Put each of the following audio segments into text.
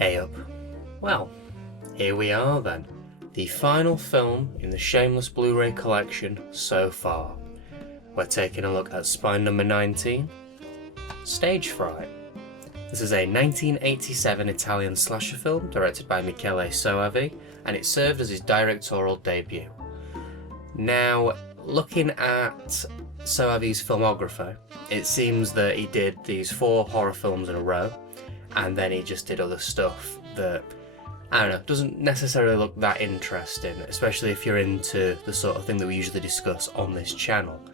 Hey up. Well, here we are then. The final film in the Shameless Blu Ray collection so far. We're taking a look at spine number 19, Stagefright. This is a 1987 Italian slasher film directed by Michele Soavi, and it served as his directorial debut. Now, looking at Soavi's filmography, it seems that he did these 4 horror films in a row, and then he just did other stuff that, I don't know, doesn't necessarily look that interesting, especially if you're into the sort of thing that we usually discuss on this channel.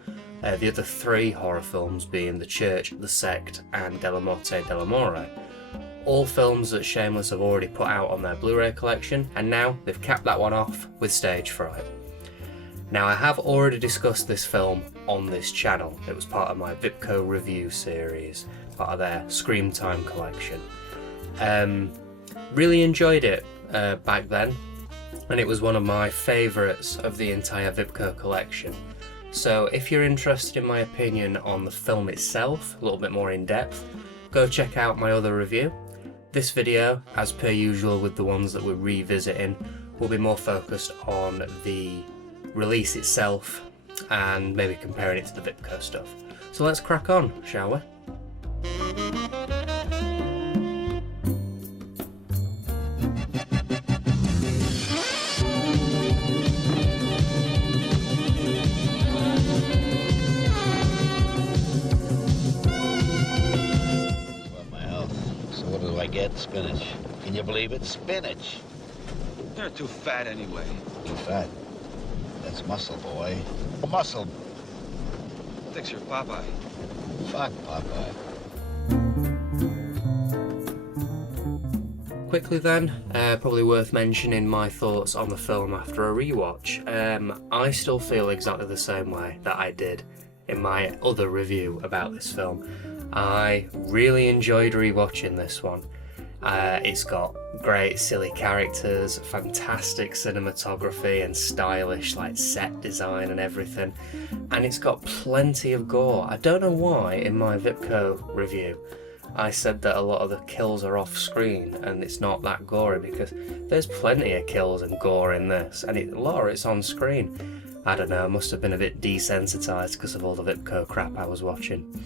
The other 3 horror films being The Church, The Sect and Della Morte Della More. All films that Shameless have already put out on their Blu-ray collection, and now they've capped that one off with Stagefright. Now, I have already discussed this film on this channel. It was part of my Vipco review series, part of their Scream Time collection. Really enjoyed it back then, and it was one of my favourites of the entire Vipco collection. So if you're interested in my opinion on the film itself, a little bit more in depth, go check out my other review. This video, as per usual with the ones that we're revisiting, will be more focused on the release itself and maybe comparing it to the Vipco stuff. So let's crack on, shall we? Get spinach. Can you believe it? Spinach. You're too fat anyway. Too fat? That's muscle, boy. Muscle. Fix your Popeye. Fuck Popeye. Quickly then, probably worth mentioning my thoughts on the film after a rewatch. I still feel exactly the same way that I did in my other review about this film. I really enjoyed rewatching this one. It's got great silly characters, fantastic cinematography and stylish like set design and everything, and it's got plenty of gore. I don't know why in my Vipco review I said that a lot of the kills are off screen and it's not that gory, because there's plenty of kills and gore in this, and a lot of it's on screen. I don't know, I must have been a bit desensitized because of all the Vipco crap I was watching.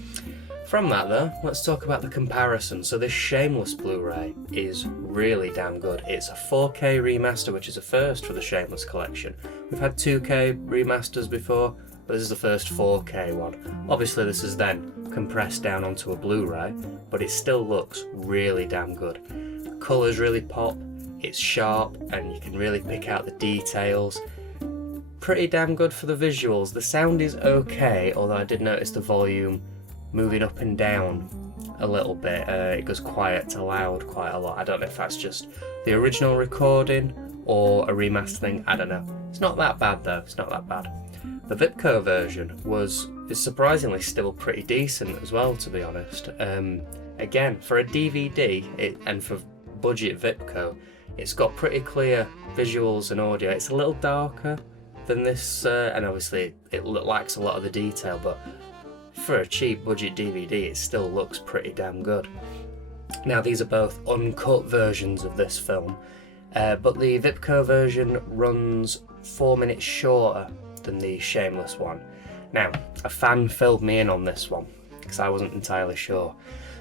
From that though, let's talk about the comparison. So this Shameless Blu-ray is really damn good. It's a 4K remaster, which is a first for the Shameless collection. We've had 2K remasters before, but this is the first 4K one. Obviously this is then compressed down onto a Blu-ray, but it still looks really damn good. The colours really pop, it's sharp, and you can really pick out the details. Pretty damn good for the visuals. The sound is okay, although I did notice the volume moving up and down a little bit. It goes quiet to loud quite a lot. I don't know if that's just the original recording or a remaster thing, I don't know. It's not that bad though, it's not that bad. The Vipco version is surprisingly still pretty decent as well, to be honest. Again, for a DVD and for budget Vipco, it's got pretty clear visuals and audio. It's a little darker than this, and obviously it lacks a lot of the detail, but for a cheap budget DVD it still looks pretty damn good. Now these are both uncut versions of this film, but the Vipco version runs 4 minutes shorter than the Shameless one. Now, a fan filled me in on this one because I wasn't entirely sure.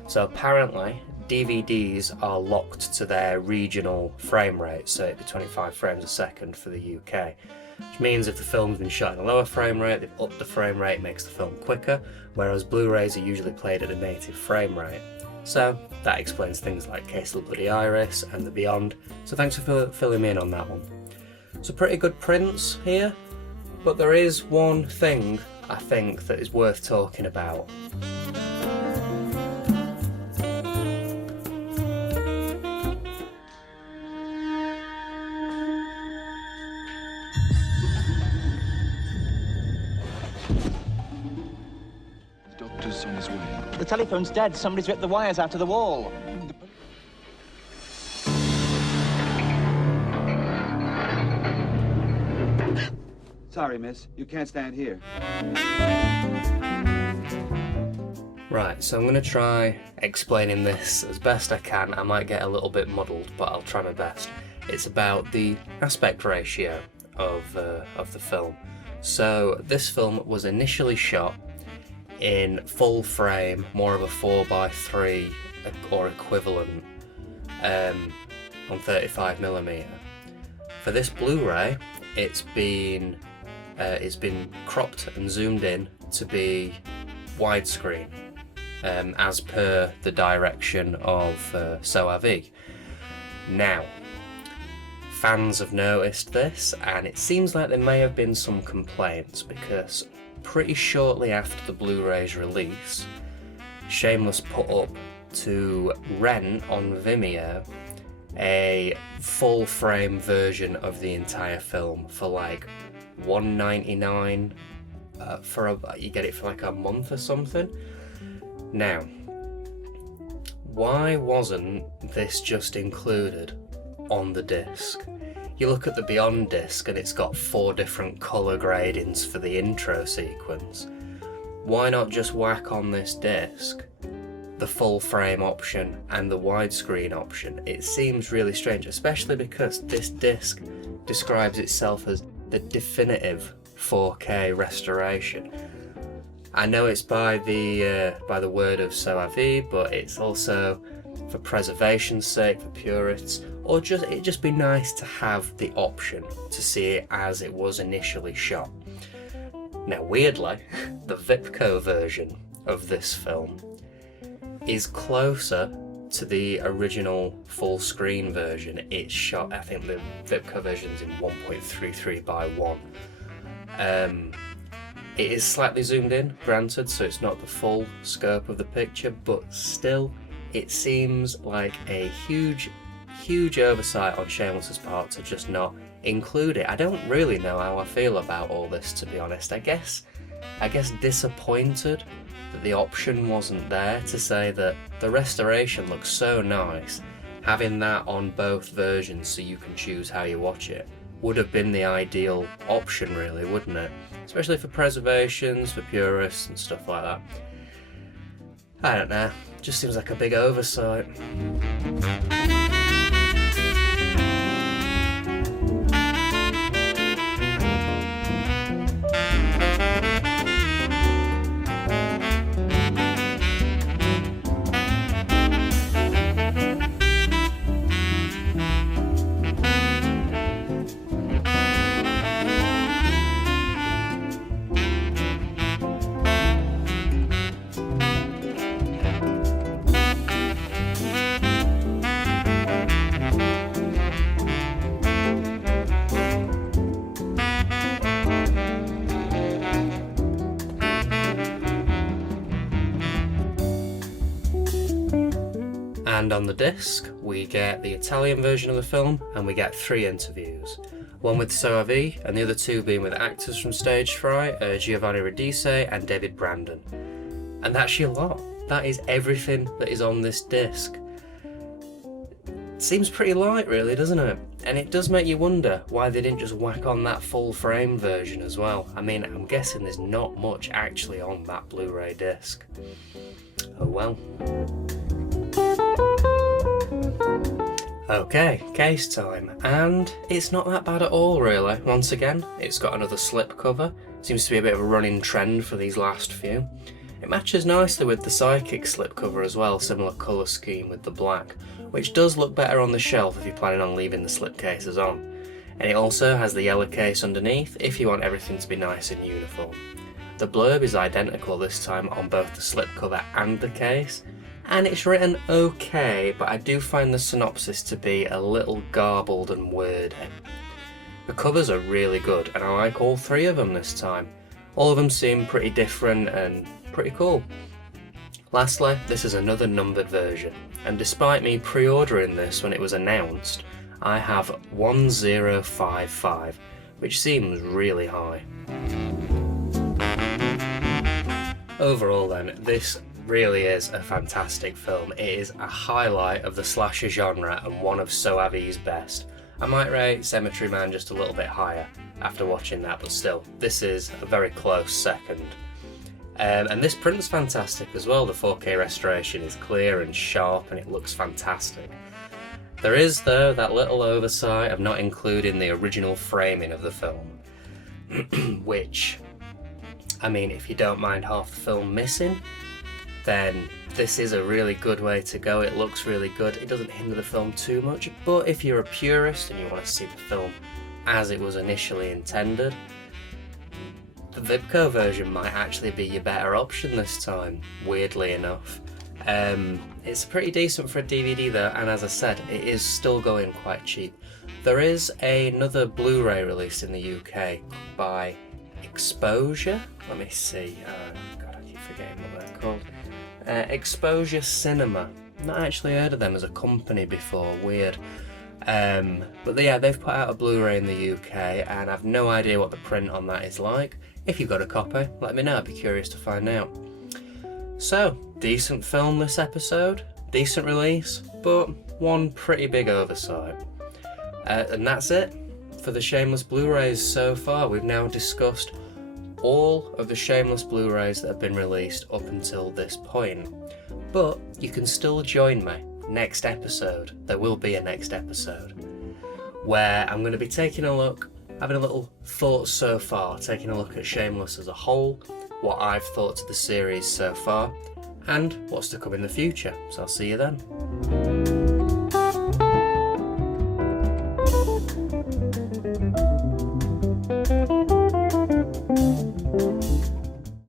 So apparently DVDs are locked to their regional frame rate, so it'd be 25 frames a second for the UK. Which means if the film's been shot in a lower frame rate, they've upped the frame rate, makes the film quicker, whereas Blu-rays are usually played at a native frame rate. So that explains things like Case of the Bloody Iris and The Beyond, so thanks for filling me in on that one. So pretty good prints here, but there is one thing I think that is worth talking about. On his way. The telephone's dead. Somebody's ripped the wires out of the wall. Sorry, miss. You can't stand here. Right, so I'm going to try explaining this as best I can. I might get a little bit muddled, but I'll try my best. It's about the aspect ratio of the film. So this film was initially shot in full frame, more of a 4:3 or equivalent, on 35mm. For this Blu-ray, it's been cropped and zoomed in to be widescreen, as per the direction of Soavi. Now, fans have noticed this, and it seems like there may have been some complaints, because pretty shortly after the Blu-ray's release, Shameless put up to rent on Vimeo a full frame version of the entire film for like $1.99 you get it for like a month or something. Now, why wasn't this just included on the disc? You look at the Beyond disc and it's got 4 different colour gradings for the intro sequence. Why not just whack on this disc the full frame option and the widescreen option? It seems really strange, especially because this disc describes itself as the definitive 4K restoration. I know it's by the word of Soavi, but it's also for preservation's sake, for purists, or it'd just be nice to have the option to see it as it was initially shot. Now, weirdly, the Vipco version of this film is closer to the original full screen version. It's shot, I think the Vipco version's in 1.33 by 1. It is slightly zoomed in, granted, so it's not the full scope of the picture, but still, it seems like a huge oversight on Shameless's part to just not include it. I don't really know how I feel about all this, to be honest. I guess disappointed that the option wasn't there to say that the restoration looks so nice. Having that on both versions so you can choose how you watch it would have been the ideal option, really, wouldn't it? Especially for preservations, for purists and stuff like that. I don't know, just seems like a big oversight. And on the disc, we get the Italian version of the film, and we get 3 interviews. One with Soavi, and the other 2 being with actors from Stagefright, Giovanni Ribisi and David Brandon. And that's your lot. That is everything that is on this disc. Seems pretty light, really, doesn't it? And it does make you wonder why they didn't just whack on that full frame version as well. I mean, I'm guessing there's not much actually on that Blu-ray disc. Oh well. Okay, case time, and it's not that bad at all, really. Once again, it's got another slip cover. Seems to be a bit of a running trend for these last few. It matches nicely with the Psychic slip cover as well, similar colour scheme with the black, which does look better on the shelf if you're planning on leaving the slip cases on. And it also has the yellow case underneath if you want everything to be nice and uniform. The blurb is identical this time on both the slip cover and the case, and it's written okay, but I do find the synopsis to be a little garbled and wordy. The covers are really good, and I like all 3 of them this time. All of them seem pretty different and pretty cool. Lastly, this is another numbered version, and despite me pre-ordering this when it was announced, I have 1055, which seems really high. Overall then, this really is a fantastic film. It is a highlight of the slasher genre and one of Soavi's best. I might rate Cemetery Man just a little bit higher after watching that, but still, this is a very close second. And this print's fantastic as well. The 4K restoration is clear and sharp and it looks fantastic. There is, though, that little oversight of not including the original framing of the film. Which, I mean, if you don't mind half the film missing, then this is a really good way to go. It looks really good. It doesn't hinder the film too much, but if you're a purist and you want to see the film as it was initially intended, the Vibco version might actually be your better option this time, weirdly enough. It's pretty decent for a DVD though, and as I said, it is still going quite cheap. There is another Blu-ray released in the UK by Exposure. Let me see. God, I keep forgetting what they're called. Exposure Cinema. Not actually heard of them as a company before. Weird. But yeah, they've put out a Blu-ray in the UK, and I've no idea what the print on that is like. If you've got a copy, let me know. I'd be curious to find out. So, decent film this episode, decent release, but one pretty big oversight. And that's it for the Shameless Blu Rays so far. We've now discussed all of the Shameless Blu Rays that have been released up until this point. But you can still join me next episode. There will be a next episode where I'm going to be taking a look, having a little thoughts so far, taking a look at Shameless as a whole, what I've thought of the series so far, and what's to come in the future. So I'll see you then.